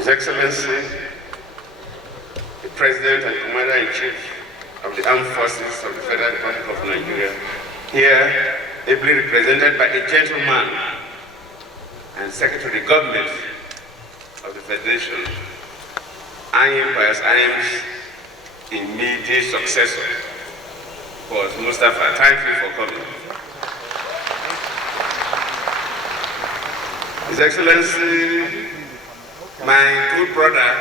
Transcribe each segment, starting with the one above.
His Excellency, the President and Commander-in-Chief of the Armed Forces of the Federal Republic of Nigeria, here ably represented by a gentleman and Secretary of the Government of the Federation, Pius Anyim's immediate successor was Mustafa. Thank you for coming. His Excellency, my good brother,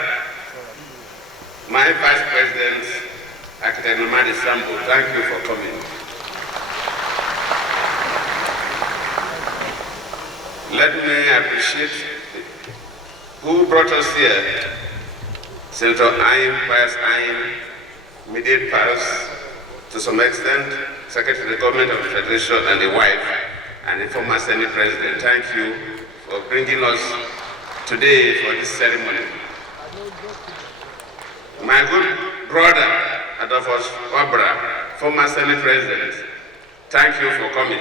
my Vice President, Architect Nomadi Sambo, thank you for coming. Let me appreciate who brought us here. Senator Pius Anyim, immediate past to some extent, Secretary of the Government of the Federation and the wife, and the former Senate President. Thank you for bringing us today for this ceremony. My good brother, Adolphus Wabra, former Senate President, thank you for coming.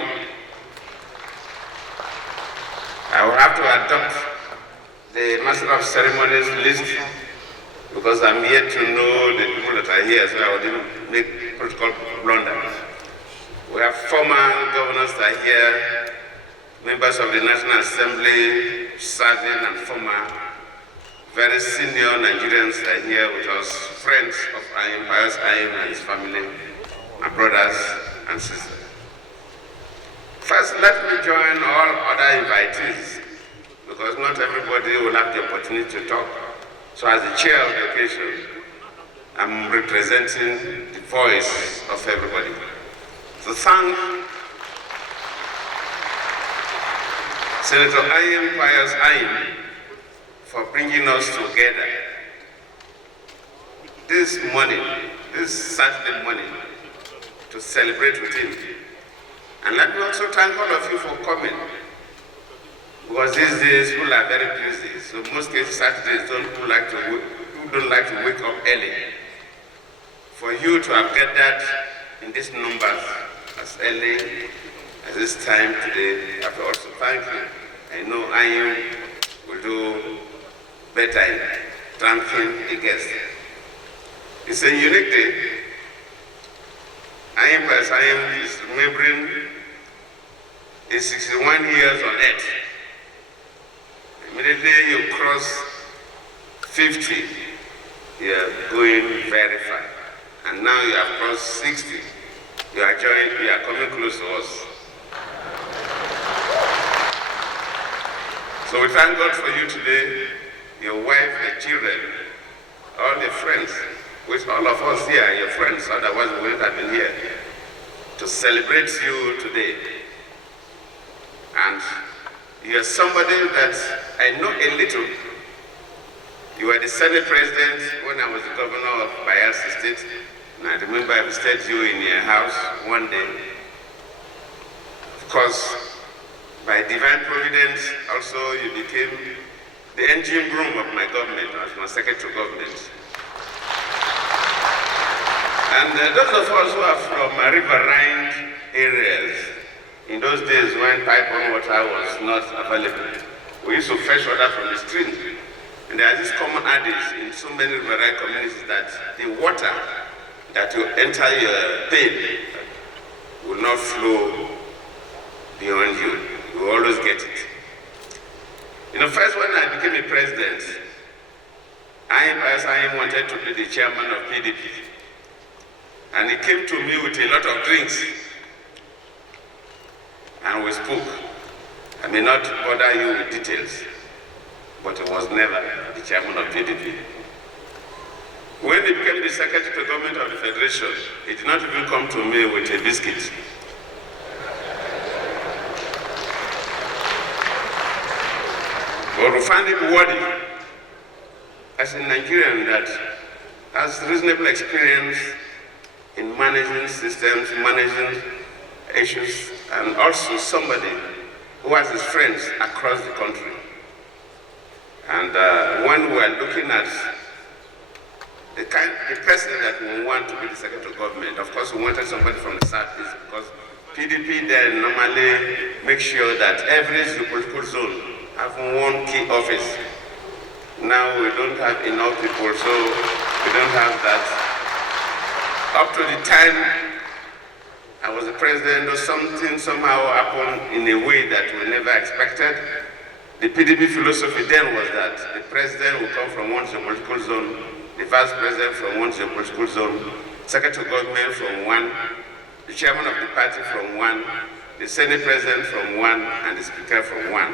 I will have to adopt the Master of Ceremonies list because I'm yet to know the people that are here, so I will make protocol blunders. We have former governors that are here, members of the National Assembly, serving and former, very senior Nigerians are here with us, friends of Pius Anyim and his family, my brothers and sisters. First, let me join all other invitees, because not everybody will have the opportunity to talk. So as the chair of the occasion, I'm representing the voice of everybody. So thank Senator Pius Anyim for bringing us together this morning, this Saturday morning, to celebrate with him. And let me also thank all of you for coming, because these days people are very busy. So most cases Saturdays people don't like to wake up early. For you to have gathered in these numbers as early as this time today, I have to also thank you. I know Anyim will do better in thanking the guests. It's a unique day. Pius Anyim is remembering his 61 years on earth. Immediately you cross 50, you are going very far. And now you have crossed 60. You are coming close to us. So we thank God for you today, your wife, your children, all your friends, with all of us here, your friends, otherwise we wouldn't have been here, to celebrate you today. And you're somebody that I know a little. You were the Senate President when I was the governor of Bayelsa State. And I remember I visited you in your house one day. Of course, by divine providence, also you became the engine room of my government as my Secretary of Government. And those of us who are from riverine areas, in those days when pipe-on water was not available, we used to fetch water from the stream. And there is this common adage in so many riverine communities that the water that will enter your pail will not flow beyond you. You will always get it. You know, first when I became a president, Pius Anyim wanted to be the chairman of PDP. And he came to me with a lot of drinks. And we spoke. I may not bother you with details, but he was never the chairman of PDP. When he became the Secretary to the Government of the Federation, he did not even come to me with a biscuit. But we find him worthy as a Nigerian that has reasonable experience in managing systems, managing issues, and also somebody who has his friends across the country. And when we are looking at the person that we want to be the Secretary of Government, of course we wanted somebody from the Southeast, because PDP then normally makes sure that every political zone have one key office Now we don't have enough people, so we don't have that. Up to the time I was the president, something somehow happened in a way that we never expected. The PDP philosophy then was that the president will come from one geopolitical zone, the vice president from one geopolitical zone, secretary of government from one, the chairman of the party from one, the senate president from one, and the speaker from one.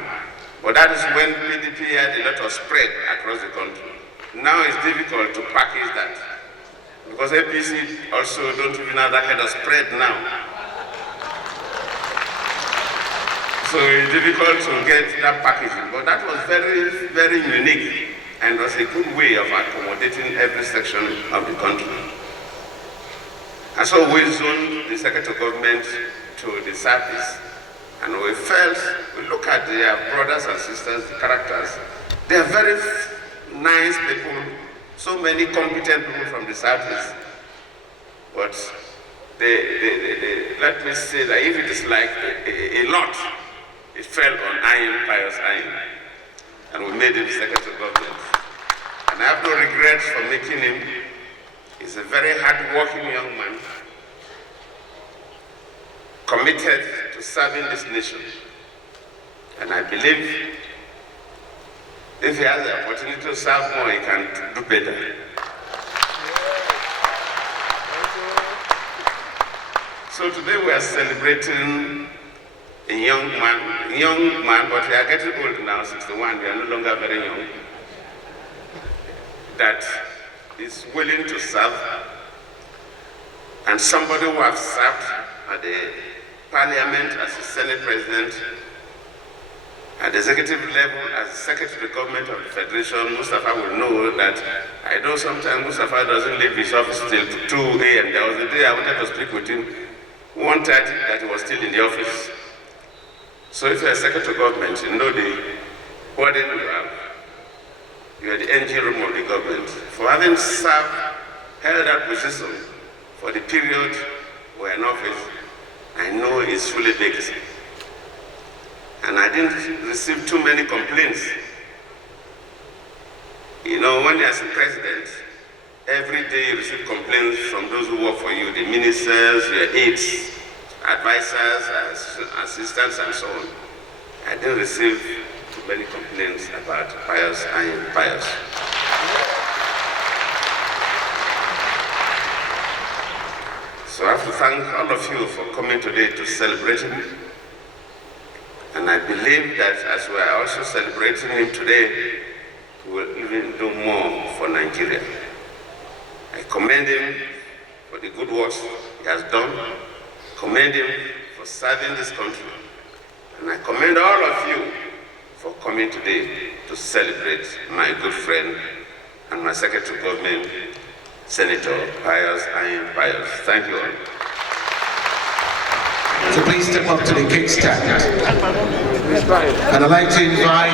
But that is when PDP had a lot of spread across the country. Now it's difficult to package that, because APC also don't even have that kind of spread now. So it's difficult to get that packaging, but that was very, very unique and was a good way of accommodating every section of the country. And so we zoned the secretary of government to the southeast, and we felt, we look at their brothers and sisters, the characters, they are very nice people, so many competent people from the southeast, but let me say that if it is like a lot, it fell on Pius Anyim, and we made him secretary of government. And I have no regrets for making him. He's a very hard-working young man, committed to serving this nation. And I believe if he has the opportunity to serve more, he can do better. So today we are celebrating a young man, but we are getting old now, 61, we are no longer very young, that is willing to serve, and somebody who has served at the parliament as a senate president, at the executive level as secretary of the government of the federation. Mustafa will know that I know sometimes Mustafa doesn't leave his office till 2 a.m. There was a day I wanted to speak with him, 1:30, that he was still in the office. So if you're a secretary of government, you know the burden you have. You are the engine room of the government. For having served, held that position for the period we're in office, I know it's fully baked. And I didn't receive too many complaints. You know, when you're a president, every day you receive complaints from those who work for you, the ministers, your aides, advisors, assistants, and so on. I didn't receive too many complaints about Pius Anyim. So I have to thank all of you for coming today to celebrate him. And I believe that as we are also celebrating him today, we will even do more for Nigeria. I commend him for the good works he has done. Commend him for serving this country. And I commend all of you for coming today to celebrate my good friend and my secretary of government, Senator Pius Anyim. Thank you all. So please step up to the kickstand. And I'd like to invite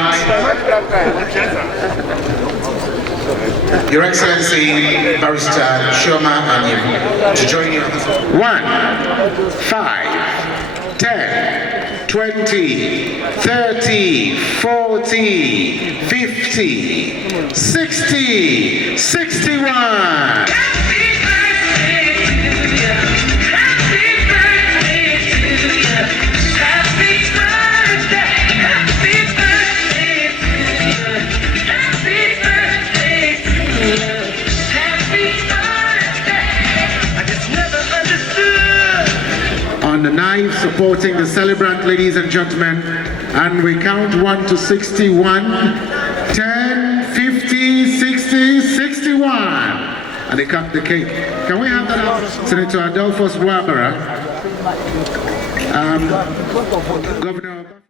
Your Excellency, Barrister Anyim, to join you. 1, 5, 10, 20, 30, 40, 50, 60, 61. On the knife supporting the celebrant, ladies and gentlemen, and we count 1 to 61, 10, 50, 60, 61, and they cut the cake. Can we have that out? Senator Adolphus Wabara, Governor